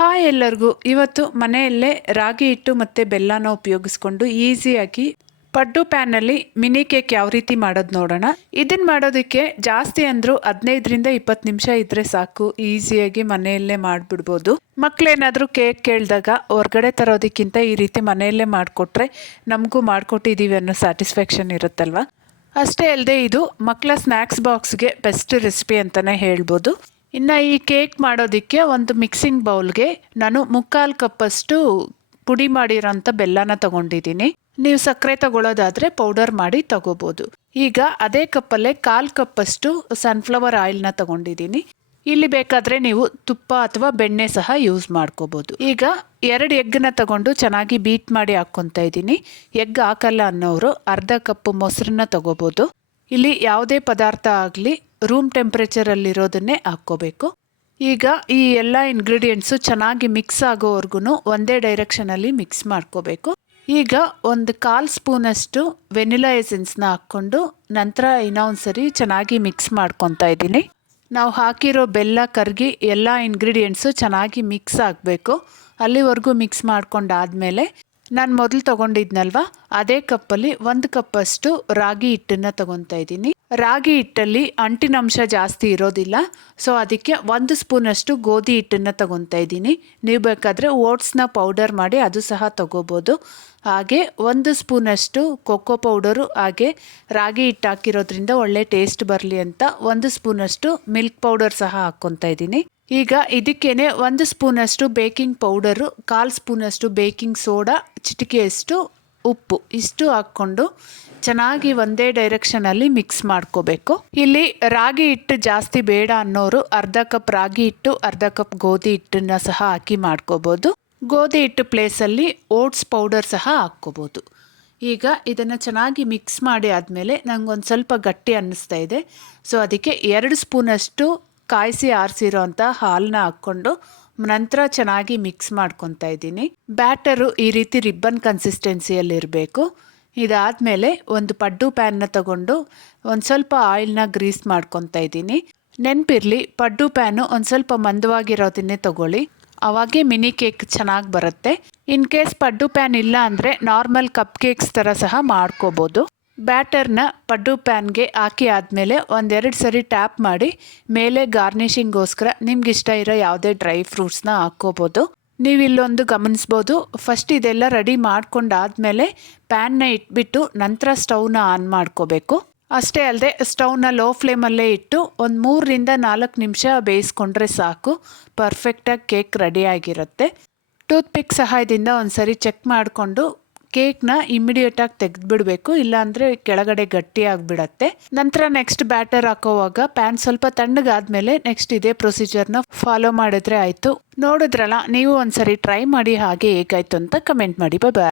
Hi ಎಲ್ಲರಿಗೂ, ಇವತ್ತು ಮನೆಯಲ್ಲೇ ರಾಗಿ ಹಿಟ್ಟು ಮತ್ತು ಬೆಲ್ಲನ ಉಪಯೋಗಿಸ್ಕೊಂಡು ಈಸಿಯಾಗಿ ಪಡ್ಡು ಪ್ಯಾನಲ್ಲಿ ಮಿನಿ ಕೇಕ್ ಯಾವ ರೀತಿ ಮಾಡೋದು ನೋಡೋಣ. ಇದನ್ನು ಮಾಡೋದಕ್ಕೆ ಜಾಸ್ತಿ ಅಂದರೂ 15ರಿಂದ 20 ನಿಮಿಷ ಇದ್ದರೆ ಸಾಕು. ಈಸಿಯಾಗಿ ಮನೆಯಲ್ಲೇ ಮಾಡಿಬಿಡ್ಬೋದು. ಮಕ್ಕಳೇನಾದರೂ ಕೇಕ್ ಕೇಳಿದಾಗ ಹೊರಗಡೆ ತರೋದಕ್ಕಿಂತ ಈ ರೀತಿ ಮನೆಯಲ್ಲೇ ಮಾಡಿಕೊಟ್ರೆ ನಮಗೂ ಮಾಡಿಕೊಟ್ಟಿದ್ದೀವಿ ಅನ್ನೋ ಸ್ಯಾಟಿಸ್ಫ್ಯಾಕ್ಷನ್ ಇರುತ್ತಲ್ವ. ಅಷ್ಟೇ ಅಲ್ಲದೆ ಇದು ಮಕ್ಕಳ ಸ್ನ್ಯಾಕ್ಸ್ ಬಾಕ್ಸ್ಗೆ ಬೆಸ್ಟ್ ರೆಸಿಪಿ ಅಂತಲೇ ಹೇಳ್ಬೋದು. ಇನ್ನು ಈ ಕೇಕ್ ಮಾಡೋದಕ್ಕೆ ಒಂದು ಮಿಕ್ಸಿಂಗ್ ಬೌಲ್ಗೆ ನಾನು 3/4 ಕಪ್ಪಷ್ಟು ಪುಡಿ ಮಾಡಿರೋಂಥ ಬೆಲ್ಲನ ತೊಗೊಂಡಿದ್ದೀನಿ. ನೀವು ಸಕ್ಕರೆ ತಗೊಳ್ಳೋದಾದರೆ ಪೌಡರ್ ಮಾಡಿ ತಗೋಬೋದು. ಈಗ ಅದೇ ಕಪ್ಪಲ್ಲೇ 1/4 ಕಪ್ಪಷ್ಟು ಸನ್ಫ್ಲವರ್ ಆಯಿಲ್ನ ತೊಗೊಂಡಿದ್ದೀನಿ. ಇಲ್ಲಿ ಬೇಕಾದರೆ ನೀವು ತುಪ್ಪ ಅಥವಾ ಬೆಣ್ಣೆ ಸಹ ಯೂಸ್ ಮಾಡ್ಕೋಬೋದು. ಈಗ 2 ಎಗ್ಗನ್ನ ತಗೊಂಡು ಚೆನ್ನಾಗಿ ಬೀಟ್ ಮಾಡಿ ಹಾಕ್ಕೊತಾ ಇದ್ದೀನಿ. ಎಗ್ ಹಾಕಲ್ಲ ಅನ್ನೋರು ಅರ್ಧ ಕಪ್ ಮೊಸರನ್ನ ತಗೋಬೋದು. ಇಲ್ಲಿ ಯಾವುದೇ ಪದಾರ್ಥ ಆಗಲಿ ರೂಮ್ ಟೆಂಪ್ರೇಚರಲ್ಲಿರೋದನ್ನೇ ಹಾಕ್ಕೋಬೇಕು. ಈಗ ಈ ಎಲ್ಲ ಇಂಗ್ರೀಡಿಯೆಂಟ್ಸು ಚೆನ್ನಾಗಿ ಮಿಕ್ಸ್ ಆಗೋವರೆಗೂ ಒಂದೇ ಡೈರೆಕ್ಷನಲ್ಲಿ ಮಿಕ್ಸ್ ಮಾಡ್ಕೋಬೇಕು. ಈಗ ಒಂದು 1/4 ಸ್ಪೂನಷ್ಟು ವೆನಿಲಾ ಎಸೆನ್ಸ್ನ ಹಾಕ್ಕೊಂಡು ನಂತರ ಇನ್ನೊಂದು ಸರಿ ಚೆನ್ನಾಗಿ ಮಿಕ್ಸ್ ಮಾಡ್ಕೊತಾ ಇದ್ದೀನಿ. ನಾವು ಹಾಕಿರೋ ಬೆಲ್ಲ ಕರಗಿ ಎಲ್ಲ ಇಂಗ್ರೀಡಿಯೆಂಟ್ಸು ಚೆನ್ನಾಗಿ ಮಿಕ್ಸ್ ಆಗಬೇಕು. ಅಲ್ಲಿವರೆಗೂ ಮಿಕ್ಸ್ ಮಾಡ್ಕೊಂಡಾದಮೇಲೆ ನಾನು ಮೊದಲು ತೊಗೊಂಡಿದ್ನಲ್ವ ಅದೇ ಕಪ್ಪಲ್ಲಿ 1 ಕಪ್ಪಷ್ಟು ರಾಗಿ ಹಿಟ್ಟನ್ನು ತೊಗೊತಾ ಇದ್ದೀನಿ. ರಾಗಿ ಹಿಟ್ಟಲ್ಲಿ ಅಂಟಿನಂಶ ಜಾಸ್ತಿ ಇರೋದಿಲ್ಲ, ಸೊ ಅದಕ್ಕೆ 1 ಸ್ಪೂನಷ್ಟು ಗೋಧಿ ಹಿಟ್ಟನ್ನು ತೊಗೊತಾ ಇದ್ದೀನಿ. ನೀವು ಬೇಕಾದರೆ ಓಟ್ಸ್ನ ಪೌಡರ್ ಮಾಡಿ ಅದು ಸಹ ತೊಗೋಬೋದು. ಹಾಗೆ 1 ಸ್ಪೂನಷ್ಟು ಕೊಕ್ಕೋ ಪೌಡರು, ಹಾಗೆ ರಾಗಿ ಹಿಟ್ಟು ಹಾಕಿರೋದ್ರಿಂದ ಒಳ್ಳೆ ಟೇಸ್ಟ್ ಬರಲಿ ಅಂತ 1 ಸ್ಪೂನಷ್ಟು ಮಿಲ್ಕ್ ಪೌಡರ್ ಸಹ ಹಾಕ್ಕೊತಾ ಇದ್ದೀನಿ. ಈಗ ಇದಕ್ಕೇನೆ 1 ಸ್ಪೂನಷ್ಟು ಬೇಕಿಂಗ್ ಪೌಡರು, 1/4 ಸ್ಪೂನಷ್ಟು ಬೇಕಿಂಗ್ ಸೋಡಾ, ಚಿಟಿಕೆಯಷ್ಟು ಉಪ್ಪು ಇಷ್ಟು ಹಾಕ್ಕೊಂಡು ಚೆನ್ನಾಗಿ ಒಂದೇ ಡೈರೆಕ್ಷನಲ್ಲಿ ಮಿಕ್ಸ್ ಮಾಡ್ಕೋಬೇಕು. ಇಲ್ಲಿ ರಾಗಿ ಹಿಟ್ಟು ಜಾಸ್ತಿ ಬೇಡ ಅನ್ನೋರು ಅರ್ಧ ಕಪ್ ರಾಗಿ ಹಿಟ್ಟು, ಅರ್ಧ ಕಪ್ ಗೋಧಿ ಹಿಟ್ಟನ್ನು ಸಹ ಹಾಕಿ ಮಾಡ್ಕೋಬೋದು. ಗೋಧಿ ಹಿಟ್ಟು ಪ್ಲೇಸಲ್ಲಿ ಓಟ್ಸ್ ಪೌಡರ್ ಸಹ ಹಾಕ್ಕೋಬೋದು. ಈಗ ಇದನ್ನು ಚೆನ್ನಾಗಿ ಮಿಕ್ಸ್ ಮಾಡಿ ಆದಮೇಲೆ ನಂಗೊಂದು ಸ್ವಲ್ಪ ಗಟ್ಟಿ ಅನ್ನಿಸ್ತಾ ಇದೆ. ಸೊ ಅದಕ್ಕೆ 2 ಸ್ಪೂನಷ್ಟು ಕಾಯಿಸಿ ಆರಿಸಿರೋ ಅಂಥ ಹಾಲನ್ನ ಹಾಕ್ಕೊಂಡು ನಂತರ ಚೆನ್ನಾಗಿ ಮಿಕ್ಸ್ ಮಾಡ್ಕೊತಾ ಇದ್ದೀನಿ. ಬ್ಯಾಟರು ಈ ರೀತಿ ರಿಬ್ಬನ್ ಕನ್ಸಿಸ್ಟೆನ್ಸಿಯಲ್ಲಿರಬೇಕು. ಇದಾದಮೇಲೆ ಒಂದು ಪಡ್ಡು ಪ್ಯಾನ್ನ ತಗೊಂಡು ಒಂದು ಸ್ವಲ್ಪ ಆಯಿಲ್ನ ಗ್ರೀಸ್ ಮಾಡ್ಕೊತಾ ಇದ್ದೀನಿ. ನೆನಪಿರಲಿ, ಪಡ್ಡು ಪ್ಯಾನು ಒಂದು ಸ್ವಲ್ಪ ಮಂದವಾಗಿರೋದನ್ನೇ ತಗೊಳ್ಳಿ, ಅವಾಗೇ ಮಿನಿ ಕೇಕ್ ಚೆನ್ನಾಗಿ ಬರುತ್ತೆ. ಇನ್ ಕೇಸ್ ಪಡ್ಡು ಪ್ಯಾನ್ ಇಲ್ಲ ಅಂದರೆ ನಾರ್ಮಲ್ ಕಪ್ ಕೇಕ್ಸ್ ಥರ ಸಹ ಮಾಡ್ಕೋಬೋದು. ಬ್ಯಾಟರ್ನ ಪಡ್ಡು ಪ್ಯಾನ್ಗೆ ಹಾಕಿ ಆದಮೇಲೆ 1-2 ಸರಿ ಟ್ಯಾಪ್ ಮಾಡಿ ಮೇಲೆ ಗಾರ್ನಿಷಿಂಗೋಸ್ಕರ ನಿಮ್ಗೆ ಇಷ್ಟ ಇರೋ ಯಾವುದೇ ಡ್ರೈ ಫ್ರೂಟ್ಸ್ನ ಹಾಕ್ಕೋಬೋದು. ನೀವು ಇಲ್ಲೊಂದು ಗಮನಿಸ್ಬೋದು, ಫಸ್ಟ್ ಇದೆಲ್ಲ ರೆಡಿ ಮಾಡ್ಕೊಂಡಾದಮೇಲೆ ಪ್ಯಾನ್ನ ಇಟ್ಬಿಟ್ಟು ನಂತರ ಸ್ಟವ್ನ ಆನ್ ಮಾಡ್ಕೋಬೇಕು. ಅಷ್ಟೇ ಅಲ್ಲದೆ ಸ್ಟವ್ನ ಲೋ ಫ್ಲೇಮಲ್ಲೇ ಇಟ್ಟು ಒಂದು 3ರಿಂದ 4 ನಿಮಿಷ ಬೇಯಿಸ್ಕೊಂಡ್ರೆ ಸಾಕು, ಪರ್ಫೆಕ್ಟಾಗಿ ಕೇಕ್ ರೆಡಿಯಾಗಿರುತ್ತೆ. ಟೂತ್ ಪಿಕ್ ಸಹಾಯದಿಂದ ಒಂದು ಸರಿ ಚೆಕ್ ಮಾಡಿಕೊಂಡು ಕೇಕ್ನ ಇಮಿಡಿಯೇಟಾಗಿ ತೆಗೆದುಬಿಡಬೇಕು, ಇಲ್ಲಾಂದರೆ ಕೆಳಗಡೆ ಗಟ್ಟಿ ಆಗಿಬಿಡತ್ತೆ. ನಂತರ ನೆಕ್ಸ್ಟ್ ಬ್ಯಾಟರ್ ಹಾಕೋವಾಗ ಪ್ಯಾನ್ ಸ್ವಲ್ಪ ತಣ್ಣಗಾದ್ಮೇಲೆ ನೆಕ್ಸ್ಟ್ ಇದೇ ಪ್ರೊಸೀಜರ್ನ ಫಾಲೋ ಮಾಡಿದ್ರೆ ಆಯಿತು. ನೋಡಿದ್ರಲ್ಲ, ನೀವು ಒಂದ್ಸರಿ ಟ್ರೈ ಮಾಡಿ, ಹಾಗೆ ಹೇಗಾಯಿತು ಅಂತ ಕಮೆಂಟ್ ಮಾಡಿ. ಬಾಯ್.